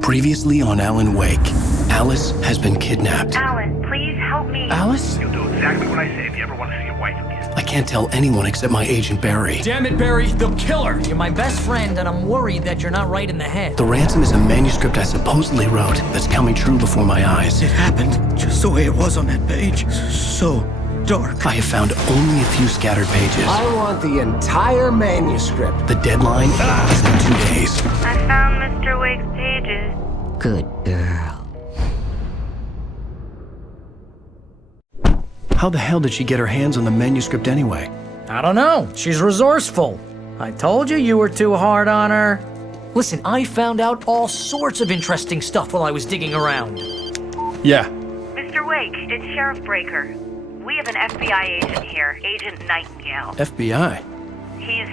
Previously on Alan Wake, Alice has been kidnapped. Alan, please help me. Alice? You'll do exactly what I say if you ever want to see your wife again. I can't tell anyone except my agent Barry. Damn it, Barry, they'll kill her! You're my best friend, and I'm worried that you're not right in the head. The ransom is a manuscript I supposedly wrote that's coming true before my eyes. It happened just the way it was on that page. So dark. I have found only a few scattered pages. I want the entire manuscript. The deadline is in 2 days. I found Mr. Wake's pages. Good girl. How the hell did she get her hands on the manuscript anyway? I don't know. She's resourceful. I told you were too hard on her. Listen, I found out all sorts of interesting stuff while I was digging around. Yeah. Mr. Wake, it's Sheriff Breaker. We have an FBI agent here, Agent Nightingale. FBI? He's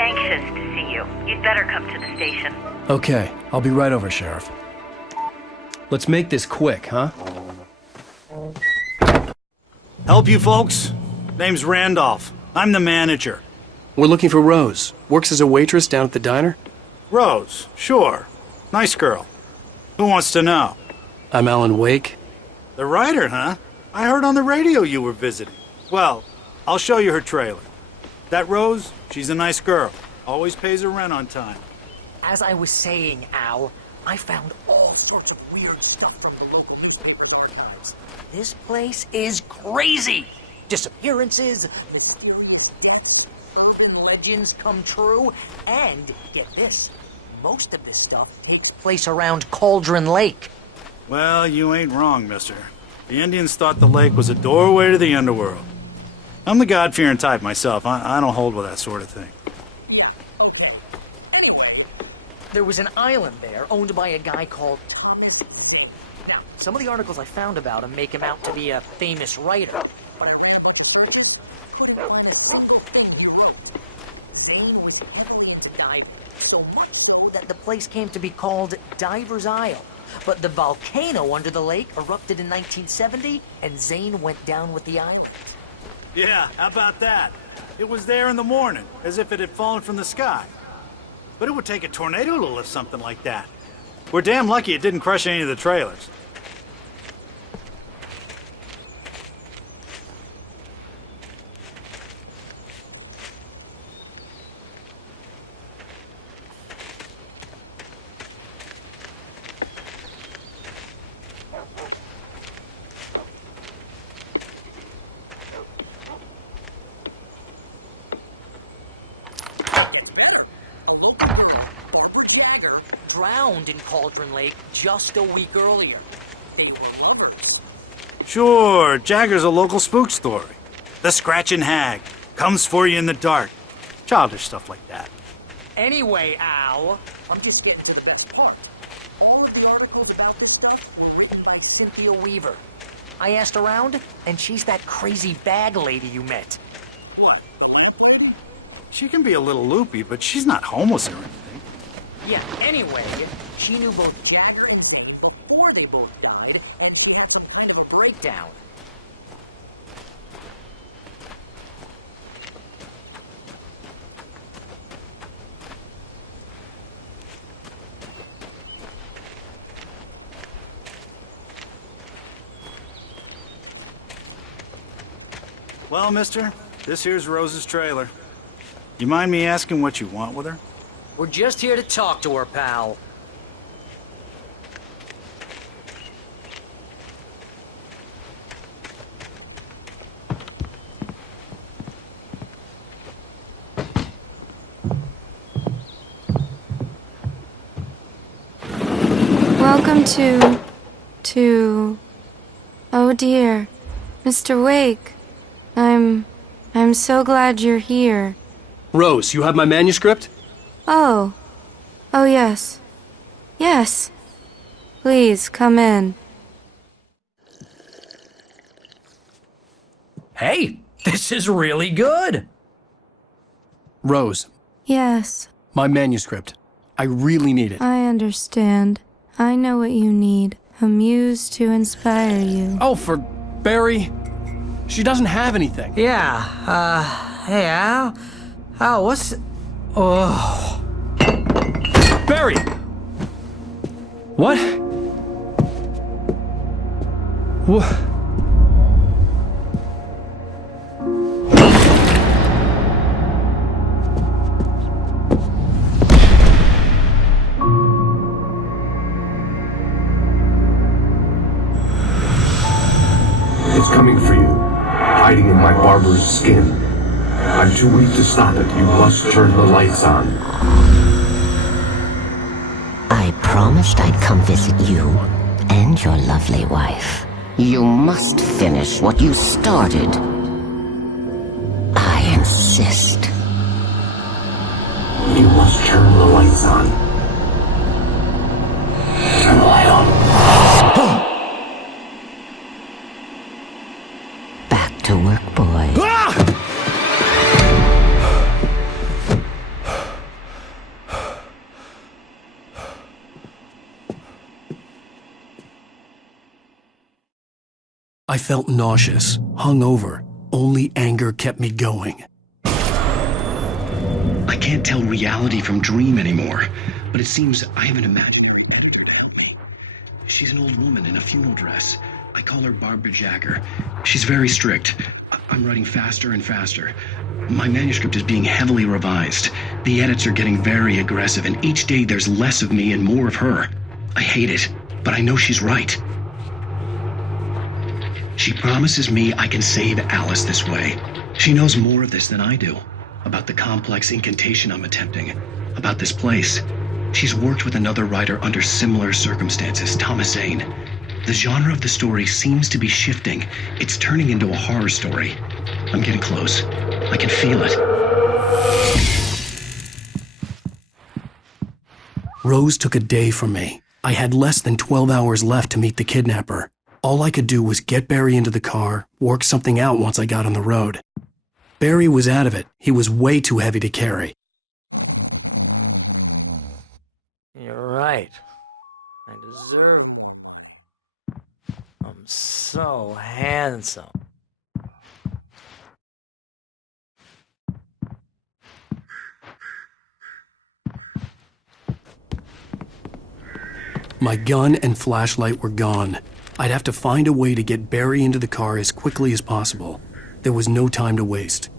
anxious to see you. You'd better come to the station. Okay, I'll be right over, Sheriff. Let's make this quick, huh? Help you folks? Name's Randolph. I'm the manager. We're looking for Rose. Works as a waitress down at the diner. Rose, sure. Nice girl. Who wants to know? I'm Alan Wake. The writer, huh? I heard on the radio you were visiting. Well, I'll show you her trailer. That Rose, she's a nice girl. Always pays her rent on time. As I was saying, Al, I found all sorts of weird stuff from the local newspaper archives. This place is crazy! Disappearances, mysterious urban legends come true, and, get this, most of this stuff takes place around Cauldron Lake. Well, you ain't wrong, mister. The Indians thought the lake was a doorway to the underworld. I'm the God-fearing type myself. I don't hold with that sort of thing. Yeah, okay. Anyway, there was an island there owned by a guy called Thomas. Now, some of the articles I found about him make him out to be a famous writer, but I couldn't find a single thing he wrote. Zane was heavily into diving, so much so that the place came to be called Diver's Isle. But the volcano under the lake erupted in 1970, and Zane went down with the island. Yeah, how about that? It was there in the morning, as if it had fallen from the sky. But it would take a tornado to lift something like that. We're damn lucky it didn't crush any of the trailers. Drowned in Cauldron Lake just a week earlier. They were lovers. Sure, Jagger's a local spook story. The Scratching Hag comes for you in the dark. Childish stuff like that. Anyway, Al, I'm just getting to the best part. All of the articles about this stuff were written by Cynthia Weaver. I asked around, and she's that crazy bag lady you met. What? She can be a little loopy, but she's not homeless or anything. Yeah, anyway, she knew both Jagger and Zane before they both died, and they had some kind of a breakdown. Well, mister, this here's Rose's trailer. You mind me asking what you want with her? We're just here to talk to her, pal. Welcome to... Oh dear, Mr. Wake. I'm so glad you're here. Rose, you have my manuscript? Oh. Oh, yes. Yes. Please, come in. Hey, this is really good. Rose, Yes, my manuscript. I really need it. I understand. I know what you need. A muse to inspire you. Oh, for Barry. She doesn't have anything. Yeah, hey, Al. Al, what's... Oh... Barry! What? What? It's coming for you, hiding in my barber's skin. I'm too weak to stop it. You must turn the lights on. I promised I'd come visit you and your lovely wife. You must finish what you started. I insist. You must turn the lights on. Turn the light on. Back to work, boy. I felt nauseous, hungover. Only anger kept me going. I can't tell reality from dream anymore, but it seems I have an imaginary editor to help me. She's an old woman in a funeral dress. I call her Barbara Jagger. She's very strict. I'm writing faster and faster. My manuscript is being heavily revised. The edits are getting very aggressive, and each day there's less of me and more of her. I hate it, but I know she's right. She promises me I can save Alice this way. She knows more of this than I do. About the complex incantation I'm attempting. About this place. She's worked with another writer under similar circumstances, Thomas Zane. The genre of the story seems to be shifting. It's turning into a horror story. I'm getting close. I can feel it. Rose took a day from me. I had less than 12 hours left to meet the kidnapper. All I could do was get Barry into the car, work something out once I got on the road. Barry was out of it. He was way too heavy to carry. You're right. I deserve... I'm so handsome. My gun and flashlight were gone. I'd have to find a way to get Barry into the car as quickly as possible. There was no time to waste.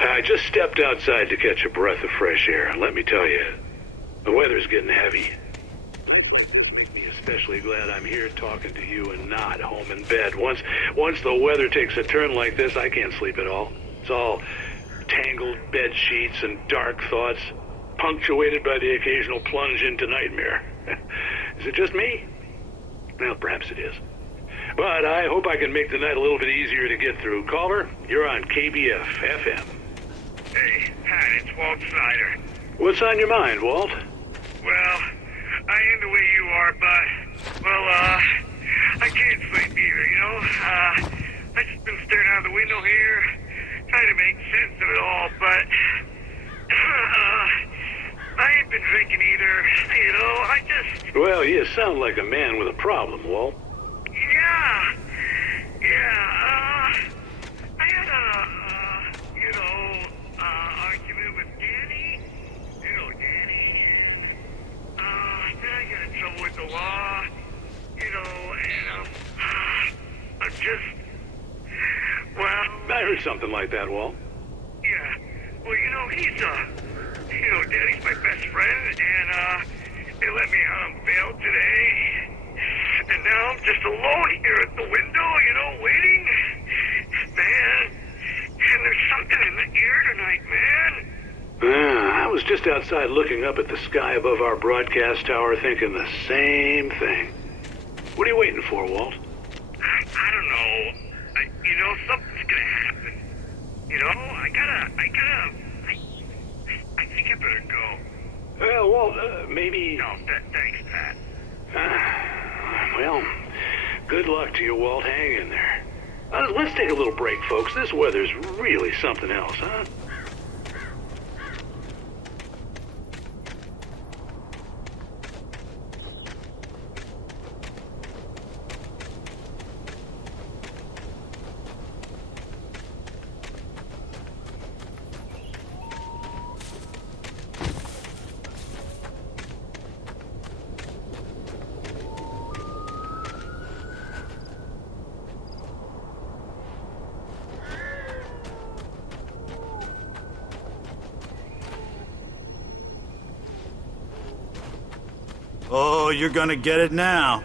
I just stepped outside to catch a breath of fresh air, and let me tell you, the weather's getting heavy. Nights like this make me especially glad I'm here talking to you and not home in bed. Once the weather takes a turn like this, I can't sleep at all. It's all tangled bed sheets and dark thoughts, punctuated by the occasional plunge into nightmare. Is it just me? Well, perhaps it is. But I hope I can make the night a little bit easier to get through. Caller, you're on KBF FM. Hey, Pat, it's Walt Snyder. What's on your mind, Walt? Well, I am the way you are, but, I can't sleep either, you know? I just been staring out the window here, trying to make sense of it all, but, I ain't been drinking either, you know, I just... Well, you sound like a man with a problem, Walt. I had argument with Danny. You know Danny, and, then I got in trouble with the law, you know, and, I'm just, well... I heard something like that, Walt. Yeah, well, you know, Danny's my best friend, and, they let me out on bail today. And now I'm just alone here at the window, you know, waiting. Man, and there's something in the air tonight, man. I was just outside looking up at the sky above our broadcast tower thinking the same thing. What are you waiting for, Walt? I don't know. You know, something's gonna happen. You know, I think I better go. Well, Walt, maybe... No, thanks, Pat. Well, good luck to you, Walt. Hang in there. Let's take a little break, folks. This weather's really something else, huh? Oh, you're gonna get it now.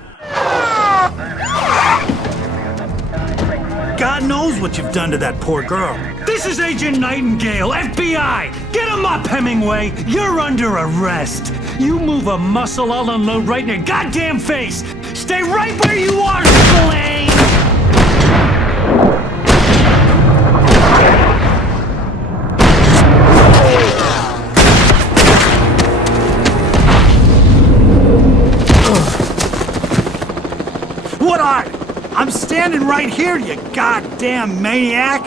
God knows what you've done to that poor girl. This is Agent Nightingale, FBI! Get him up, Hemingway! You're under arrest! You move a muscle, I'll unload right in your goddamn face! Stay right where you are, Spillane! What are you? I'm standing right here, you goddamn maniac!